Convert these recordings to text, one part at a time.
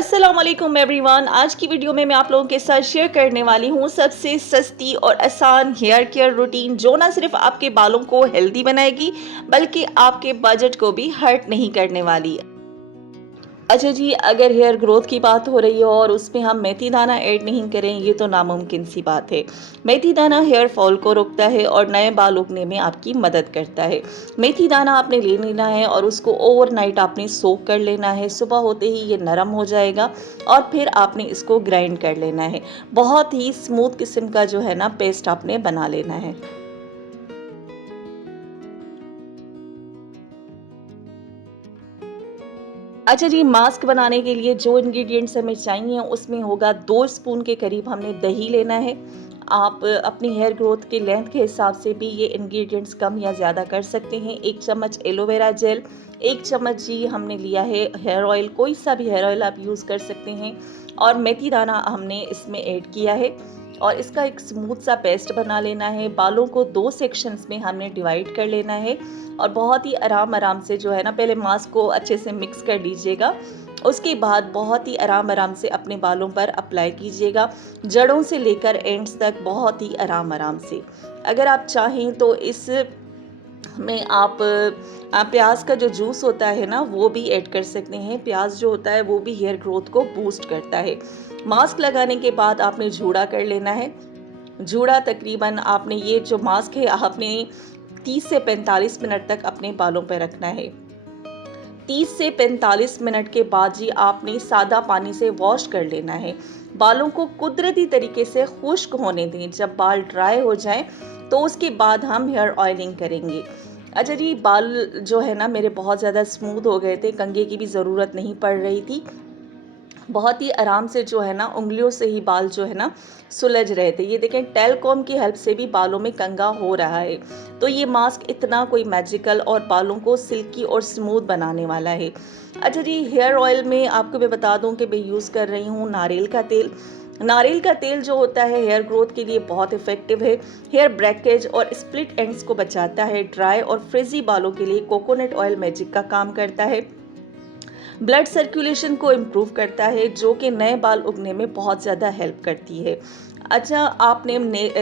अस्सलाम वालेकुम एवरीवन। आज की वीडियो में मैं आप लोगों के साथ शेयर करने वाली हूँ सबसे सस्ती और आसान हेयर केयर रूटीन, जो ना सिर्फ आपके बालों को हेल्दी बनाएगी बल्कि आपके बजट को भी हर्ट नहीं करने वाली है। अच्छा जी, अगर हेयर ग्रोथ की बात हो रही हो और उसमें हम मेथी दाना ऐड नहीं करें, ये तो नामुमकिन सी बात है। मेथी दाना हेयर फॉल को रोकता है और नए बाल उगने में आपकी मदद करता है। मेथी दाना आपने ले लेना है और उसको ओवरनाइट आपने सोक कर लेना है। सुबह होते ही ये नरम हो जाएगा और फिर आपने इसको ग्राइंड कर लेना है। बहुत ही स्मूथ किस्म का जो है ना पेस्ट आपने बना लेना है। अच्छा जी, मास्क बनाने के लिए जो इंग्रेडिएंट्स हमें चाहिए उसमें होगा 2 स्पून के करीब हमने दही लेना है। आप अपनी हेयर ग्रोथ के लेंथ के हिसाब से भी ये इंग्रेडिएंट्स कम या ज़्यादा कर सकते हैं। 1 चम्मच एलोवेरा जेल, 1 चम्मच जी हमने लिया है हेयर ऑयल, कोई सा भी हेयर ऑयल आप यूज़ कर सकते हैं, और मेथी दाना हमने इसमें ऐड किया है और इसका एक स्मूथ सा पेस्ट बना लेना है। बालों को 2 सेक्शंस में हमने डिवाइड कर लेना है और बहुत ही आराम आराम से जो है ना, पहले मास्क को अच्छे से मिक्स कर लीजिएगा। उसके बाद बहुत ही आराम आराम से अपने बालों पर अप्लाई कीजिएगा, जड़ों से लेकर एंड्स तक बहुत ही आराम आराम से। अगर आप चाहें तो इस में आप प्याज का जो जूस होता है ना, वो भी ऐड कर सकते हैं। प्याज जो होता है वो भी हेयर ग्रोथ को बूस्ट करता है। मास्क लगाने के बाद आपने जूड़ा कर लेना है। जूड़ा तकरीबन आपने, ये जो मास्क है आपने 30 से 45 मिनट तक अपने बालों पर रखना है। 30 से 45 मिनट के बाद जी आपने सादा पानी से वॉश कर लेना है। बालों को कुदरती तरीके से खुश्क होने दें। जब बाल ड्राई हो जाएं तो उसके बाद हम हेयर ऑयलिंग करेंगे। अच्छा जी, बाल जो है ना मेरे बहुत ज़्यादा स्मूथ हो गए थे, कंघे की भी ज़रूरत नहीं पड़ रही थी। बहुत ही आराम से जो है ना, उंगलियों से ही बाल जो है ना सुलझ रहे थे। ये देखें, टेलकॉम की हेल्प से भी बालों में कंघा हो रहा है। तो ये मास्क इतना कोई मैजिकल और बालों को सिल्की और स्मूथ बनाने वाला है। अच्छा जी, हेयर ऑयल में आपको मैं बता दूं कि मैं यूज़ कर रही हूँ नारियल का तेल। नारियल का तेल जो होता है हेयर ग्रोथ के लिए बहुत इफ़ेक्टिव है। हेयर ब्रेकेज और स्प्लिट एंड्स को बचाता है। ड्राई और फ्रिजी बालों के लिए कोकोनट ऑयल मैजिक का काम करता है। ब्लड सर्कुलेशन को इम्प्रूव करता है, जो कि नए बाल उगने में बहुत ज़्यादा हेल्प करती है। अच्छा, आपने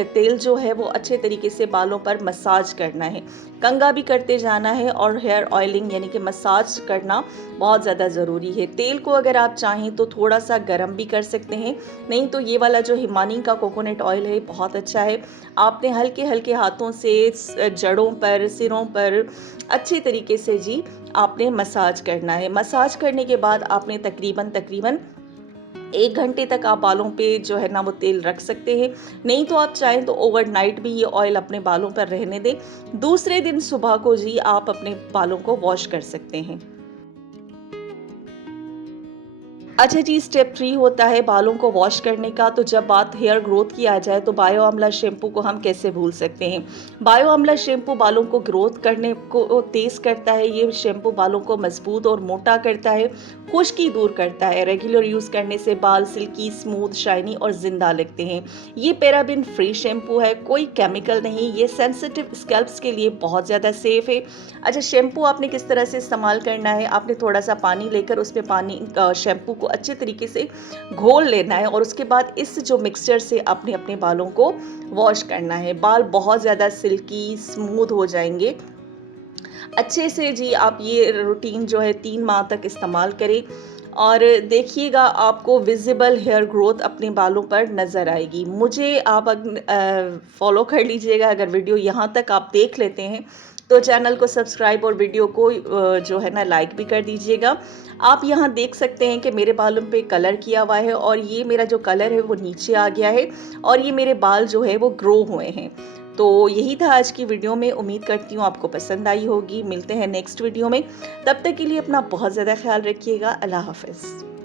तेल जो है वो अच्छे तरीके से बालों पर मसाज करना है, कंघा भी करते जाना है और हेयर ऑयलिंग यानी कि मसाज करना बहुत ज़्यादा ज़रूरी है। तेल को अगर आप चाहें तो थोड़ा सा गर्म भी कर सकते हैं, नहीं तो ये वाला जो हिमानी का कोकोनट ऑयल है बहुत अच्छा है। आपने हल्के हल्के हाथों से जड़ों पर, सिरों पर अच्छे तरीके से जी आपने मसाज करना है। मसाज करने के बाद आपने तकरीबन 1 घंटे तक आप बालों पे जो है ना वो तेल रख सकते हैं। नहीं तो आप चाहें तो ओवरनाइट भी ये ऑयल अपने बालों पर रहने दें। दूसरे दिन सुबह को जी आप अपने बालों को वॉश कर सकते हैं। अच्छा जी, स्टेप 3 होता है बालों को वॉश करने का। तो जब बात हेयर ग्रोथ की आ जाए तो बायो आंवला शैम्पू को हम कैसे भूल सकते हैं। बायो आंवला शैम्पू बालों को ग्रोथ करने को तेज़ करता है। ये शैम्पू बालों को मजबूत और मोटा करता है, खुश्की दूर करता है। रेगुलर यूज़ करने से बाल सिल्की, स्मूथ, शाइनी और जिंदा लगते हैं। ये पैराबिन फ्री शैम्पू है, कोई केमिकल नहीं। ये सेंसिटिव स्कैल्प्स के लिए बहुत ज़्यादा सेफ है। अच्छा, शैम्पू आपने किस तरह से इस्तेमाल करना है, आपने थोड़ा सा पानी लेकर उसमें शैम्पू को अच्छे तरीके से घोल लेना है और उसके बाद इस जो मिक्सचर से आपने अपने बालों को वॉश करना है। बाल बहुत ज़्यादा सिल्की स्मूथ हो जाएंगे अच्छे से जी। आप ये रूटीन जो है 3 माह तक इस्तेमाल करें और देखिएगा आपको विजिबल हेयर ग्रोथ अपने बालों पर नज़र आएगी। मुझे आप फॉलो कर लीजिएगा। अगर वीडियो यहाँ तक आप देख लेते हैं तो चैनल को सब्सक्राइब और वीडियो को जो है ना लाइक भी कर दीजिएगा। आप यहाँ देख सकते हैं कि मेरे बालों पे कलर किया हुआ है और ये मेरा जो कलर है वो नीचे आ गया है और ये मेरे बाल जो है वो ग्रो हुए हैं। तो यही था आज की वीडियो में। उम्मीद करती हूँ आपको पसंद आई होगी। मिलते हैं नेक्स्ट वीडियो में, तब तक के लिए अपना बहुत ज़्यादा ख्याल रखिएगा। अल्लाह हाफ़िज़।